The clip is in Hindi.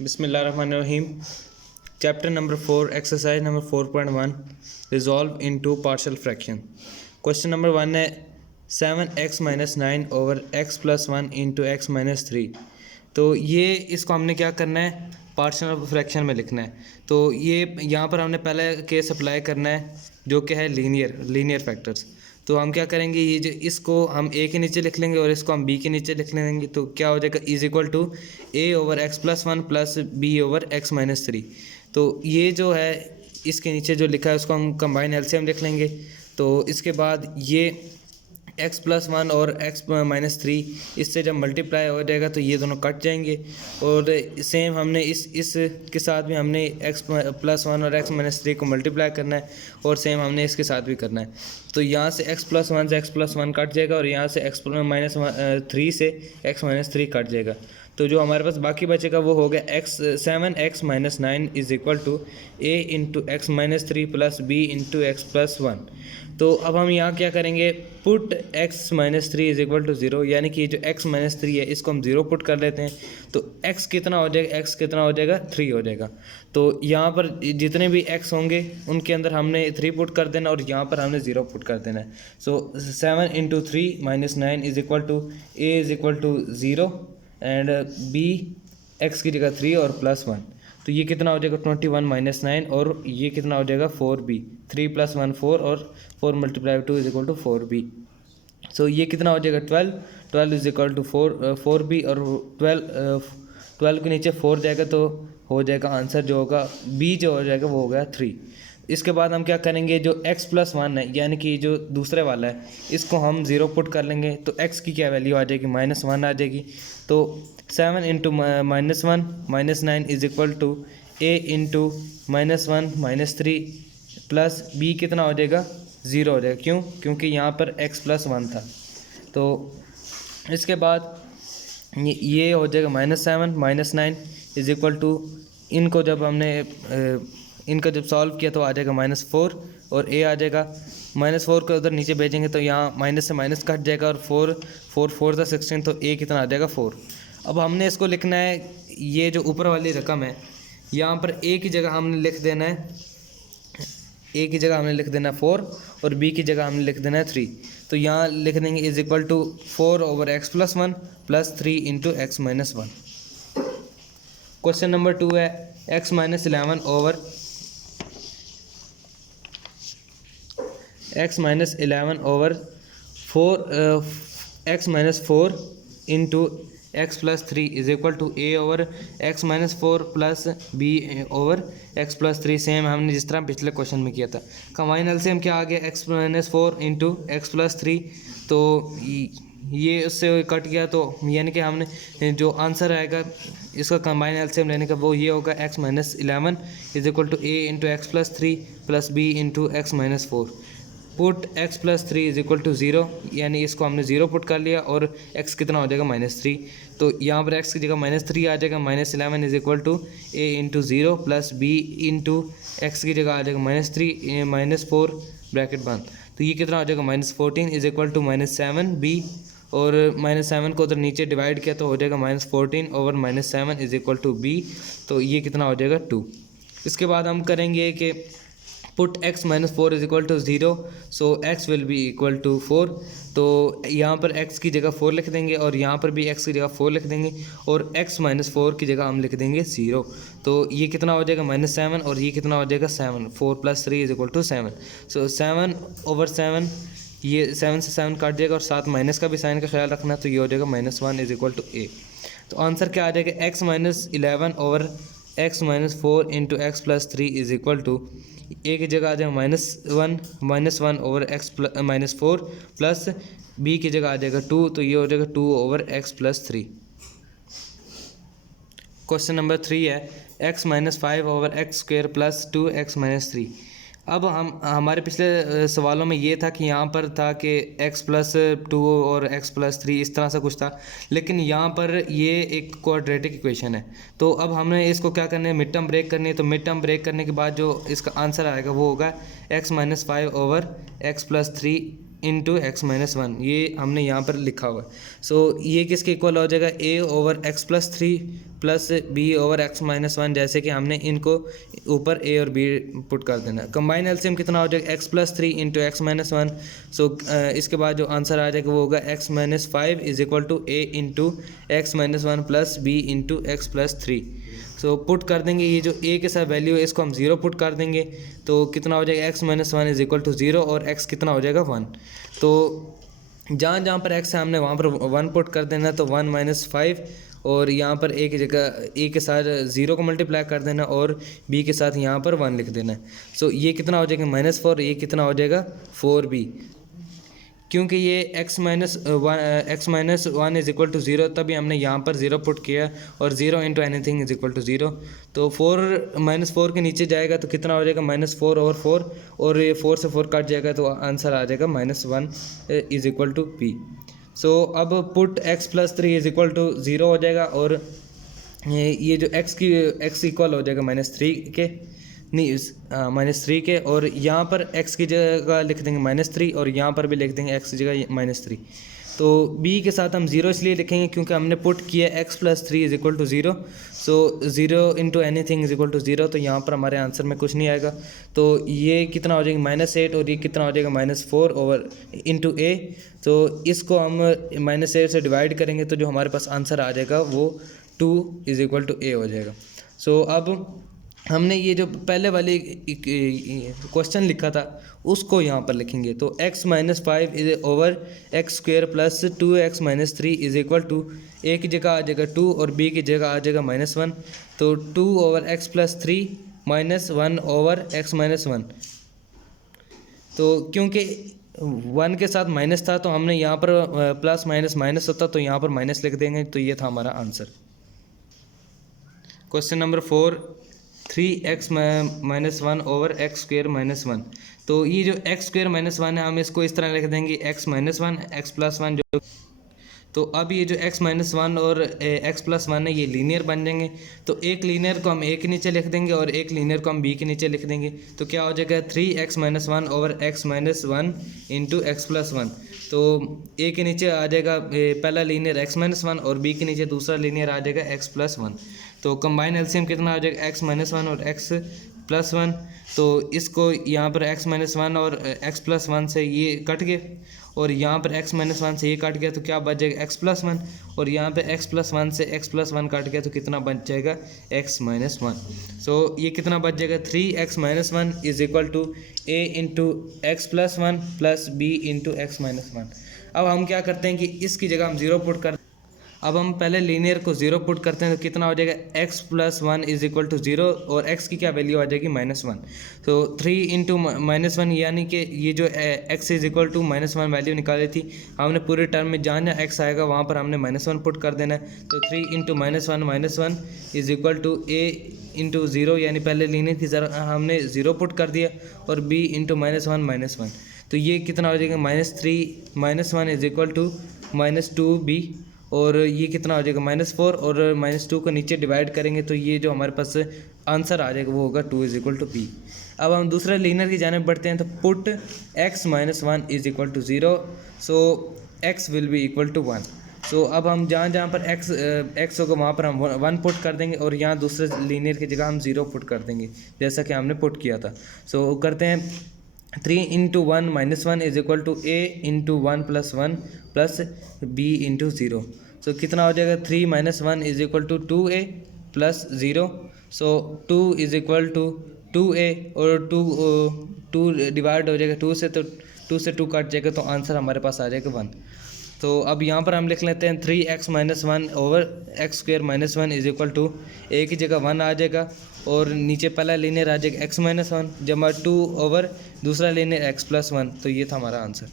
बिस्मिल्लाहिर्रहमानिर्रहीम। Chapter number 4 exercise number 4.1 resolve into partial fraction. Question number 1 है 7x-9 over x+1 into x-3। तो ये इसको हमने क्या करना है, पार्शियल फ्रैक्शन में लिखना है। तो ये यहाँ पर हमने पहले केस अप्लाई करना है जो कि है लीनियर फैक्टर्स। तो हम क्या करेंगे, ये जो इसको हम ए के नीचे लिख लेंगे और इसको हम बी के नीचे लिख लेंगे। तो क्या हो जाएगा, is equal to a over x+1 plus B over x-3। तो ये जो है इसके नीचे जो लिखा है उसको हम कंबाइन एलसीएम लिख लेंगे। तो इसके बाद ये x+1 और x-3 इससे जब मल्टीप्लाई हो जाएगा तो ये दोनों कट जाएंगे। और सेम हमने इस के साथ भी हमने x+1 और x-3 को मल्टीप्लाई करना है और सेम हमने इसके साथ भी करना है। तो यहाँ से x+1 से x+1 कट जाएगा और यहाँ से x-3 से x-3 कट जाएगा। तो जो हमारे पास बाकी बचेगा वो हो गया 7x-9 is equal to a into x-3 प्लस b इंटू x+1। तो अब हम यहाँ क्या करेंगे, put x-3 is equal to 0, यानी कि जो x-3 है इसको हम 0 पुट कर लेते हैं। तो x कितना हो जाएगा, x कितना हो जाएगा, 3 हो जाएगा। तो यहाँ पर जितने भी x होंगे उनके अंदर हमने 3 पुट कर देना और यहाँ पर हमने 0 पुट कर देना है। So 7 into 3 minus 9 is equal to a is equal to 0 and b x की जगह 3 और +1। तो ये कितना हो जाएगा 21 माइनस 9 और ये कितना हो जाएगा 4b। 3 + 1 4 और 4 multiply 2 is equal to 4b। So ये कितना हो जाएगा 12 इज इक्वल टू 4b और 12 के नीचे 4 जाएगा तो हो जाएगा आंसर जो होगा b जो हो जाएगा वो हो गया 3। इसके बाद हम क्या करेंगे, जो x+1 है यानी कि जो दूसरे वाला है इसको हम 0 पुट कर लेंगे। तो x की क्या वैल्यू आ जाएगी, -1 आ जाएगी। तो 7 into -1 minus 9 is equal to a into -1 -3 plus b कितना हो जाएगा 0 हो जाएगा। क्यों, क्योंकि यहाँ पर x+1 था। तो इसके बाद ये हो जाएगा -7 -9 इज इक्वल टू, इनको जब हमने इनका जब सॉल्व किया तो आ जाएगा -4 और a आ जाएगा। -4 को उधर नीचे भेजेंगे तो यहाँ माइनस से माइनस कट जाएगा और 4 4 था 16, तो a कितना आ जाएगा 4। अब हमने इसको लिखना है, ये जो ऊपर वाली रकम है यहाँ पर a की जगह हमने लिख देना है, a की जगह हमने लिख देना है 4 और b की जगह हमने लिख देना है 3। तो यहाँ लिख देंगे is equal to 4 over x+1 plus 3 into x-1। Question number 2 है x-11 over x-11 over 4 into x+3 is equal to a over x-4 plus b over x+3। Same हमने जिस तरह पिछले क्वेश्चन में किया था। कंबाइन एलसीएम क्या आ गया, x-4 इंटू x+3। तो ये उससे कट गया, तो यानी कि हमने जो आंसर आएगा इसका कंबाइन एलसीएम लेने का वो ये होगा x-11 is equal to a into x+3 plus b into x-4। Put x+3 is equal to 0, यानी इसको हमने 0 पुट कर लिया और x कितना हो जाएगा -3। तो यहाँ पर x की जगह -3 आ जाएगा। -11 is equal to a into 0 plus b into x की जगह आ जाएगा -3 -4 ब्रैकेट बंद। तो ये कितना हो जाएगा -14 इज इक्वल टू -7b और -7 को उधर नीचे डिवाइड किया तो हो जाएगा -14 over -7 is equal to b। तो ये कितना हो जाएगा 2। इसके बाद हम करेंगे कि put x-4 is equal to 0, so x will be equal to 4। तो यहाँ पर x की जगह 4 लिख देंगे और यहाँ पर भी x की जगह 4 लिख देंगे और x-4 की जगह हम लिख देंगे 0। तो ये कितना हो जाएगा -7 और ये कितना हो जाएगा 7। 4 + 3 is equal to 7। So 7 over 7, ये 7 से 7 काट जाएगा और साथ माइनस का भी साइन का ख्याल रखना, तो ये हो जाएगा -1 इज इक्वल टू a। तो आंसर क्या आ जाएगा, x-11 over x-4 into x+3 is equal to a की जगह आ जाएगा -1 ओवर x-4 प्लस b की जगह आ जाएगा 2, तो ये हो जाएगा 2 ओवर x+3। क्वेश्चन नंबर 3 है x-5 over x² plus 2x-3। अब हमारे पिछले सवालों में ये था कि यहाँ पर था कि x+2 और x+3 इस तरह से कुछ था, लेकिन यहाँ पर ये एक क्वाड्रेटिक इक्वेशन है। तो अब हमें इसको क्या करना है, मिड टर्म ब्रेक करनी है। तो मिड टर्म ब्रेक करने के बाद जो इसका आंसर आएगा वो होगा x-5 over x+3 into x minus one, ये हमने यहाँ पर लिखा हुआ है। सो ये किसके इक्वल हो जाएगा, A over x plus three plus B over x minus one, जैसे कि हमने इनको ऊपर ए और बी पुट कर देना। कंबाइन एलसीएम कितना हो जाएगा, X plus three into x minus one. So इसके बाद जो आंसर आ जाएगा वो होगा X minus five is equal to A into x minus one plus B into x plus three. So put कर देंगे, ये जो ए के साथ वैल्यू है इसको हम ज़ीरो पुट कर देंगे, तो कितना हो जाएगा, x minus one is equal to zero और एक्स कितना हो जाएगा, वन। तो जहाँ जहाँ पर एक्स है हमने वहाँ पर वन पुट कर देना, तो वन माइनस फाइव, और यहाँ पर ए की जगह ए के साथ ज़ीरो को मल्टीप्लाई कर देना और बी के साथ यहाँ पर वन लिख देना है। सो ये कितना हो जाएगा, माइनस फोर, ये कितना हो जाएगा, फोर बी। क्योंकि ये x minus one is equal to zero, तभी हमने यहाँ पर ज़ीरो पुट किया, और zero into anything is equal to zero. तो फोर माइनस फोर के नीचे जाएगा तो कितना हो जाएगा, माइनस फोर ओवर फोर, और ये फोर से फोर कट जाएगा तो आंसर आ जाएगा minus one is equal to P. So अब put x plus three is equal to zero हो जाएगा, और ये जो x इक्वल हो जाएगा माइनस थ्री के, नहीं माइनस थ्री के, और यहाँ पर x की जगह लिख देंगे माइनस थ्री, और यहाँ पर भी लिख देंगे x की जगह माइनस थ्री। तो b के साथ हम ज़ीरो इसलिए लिखेंगे क्योंकि हमने पुट किया x plus three is equal to zero. So zero into anything is equal to zero, तो यहाँ पर हमारे आंसर में कुछ नहीं आएगा। तो ये कितना हो जाएगा, माइनस एट, और ये कितना हो जाएगा, माइनस फोर ओवर इंटू ए। तो इसको हम माइनस एट से डिवाइड करेंगे तो जो हमारे पास आंसर आ जाएगा वो टू इज इक्वल टू ए हो जाएगा। सो अब हमने ये जो पहले वाले क्वेश्चन लिखा था उसको यहाँ पर लिखेंगे, तो x minus five is over X square plus two X minus three is equal to, A की जगह आ जाएगा टू और बी की जगह आ जाएगा माइनस वन। तो two over x plus three minus one over x minus one. तो क्योंकि वन के साथ माइनस था तो हमने यहाँ पर प्लस माइनस माइनस होता तो यहाँ पर माइनस लिख देंगे, तो ये था हमारा answer. Question number four, three x minus one over X square minus one. तो ये जो एक्स स्क्वेयर माइनस वन है हम इसको इस तरह लिख देंगे x minus one x plus one. जो तो अब ये जो x माइनस वन और x प्लस वन है ये लीनियर बन जाएंगे, तो एक लीनियर को हम a के नीचे लिख देंगे और एक लीनियर को हम b के नीचे लिख देंगे। तो क्या हो जाएगा, three x minus one over x minus one into x plus one. तो a के नीचे आ जाएगा पहला लीनियर x माइनस वन और b के नीचे दूसरा लीनियर आ जाएगा x प्लस वन। तो कंबाइन एलसीएम कितना आ जाएगा, x माइनस वन और x प्लस वन। तो इसको यहाँ पर x माइनस वन और x प्लस वन से ये कट गए, और यहाँ पर x माइनस वन से ये कट गया तो क्या बच जाएगा, x प्लस वन। और यहाँ पे x प्लस वन से x प्लस वन कट गया तो कितना बच जाएगा, x माइनस वन। सो ये कितना बच जाएगा, three x minus one is equal to a into x plus one plus B into x minus one. अब हम क्या करते हैं कि इसकी जगह हम ज़ीरो पुट कर, अब हम पहले लीनियर को ज़ीरो पुट करते हैं तो कितना हो जाएगा, x plus one is equal to zero, और x की क्या वैल्यू आ जाएगी, माइनस वन। तो थ्री इंटू माइनस वन, यानी कि ये जो x is equal to minus one value निकाली थी हमने पूरे टर्म में, जहाँ जहाँ x आएगा वहाँ पर हमने माइनस वन पुट कर देना है। तो three into minus one is equal to a into zero, यानी पहले लीनियर की ज़रा हमने ज़ीरो पुट कर दिया, और b इंटू माइनस वन। तो ये कितना हो जाएगा, minus three minus one is equal to minus two B, और ये कितना हो जाएगा, माइनस फोर, और माइनस टू को नीचे डिवाइड करेंगे तो ये जो हमारे पास आंसर आ जाएगा वो होगा two is equal to P. अब हम दूसरे लीनियर की जाने बढ़ते हैं, तो put x minus one is equal to zero, so x will be equal to one. So अब हम जहाँ जहाँ पर x होगा वहाँ पर हम वन पुट कर देंगे, और यहाँ दूसरे लीनियर की जगह हम ज़ीरो पुट कर देंगे जैसा कि हमने पुट किया था। सो करते हैं, three into one minus one is equal to a into one plus b into zero. So कितना हो जाएगा, three minus one is equal to two a plus zero. So two is equal to two a, और टू डिवाइड हो जाएगा टू से, तो टू से टू कट जाएगा तो आंसर हमारे पास आ जाएगा वन। तो अब यहाँ पर हम लिख लेते हैं, three x minus one over X square minus one is equal to, A की जगह वन आ जाएगा, और नीचे पहला लीनियर आ जाएगा एक्स माइनस वन जमा टू ओवर दूसरा लीनियर एक्स प्लस वन। तो ये था हमारा आंसर।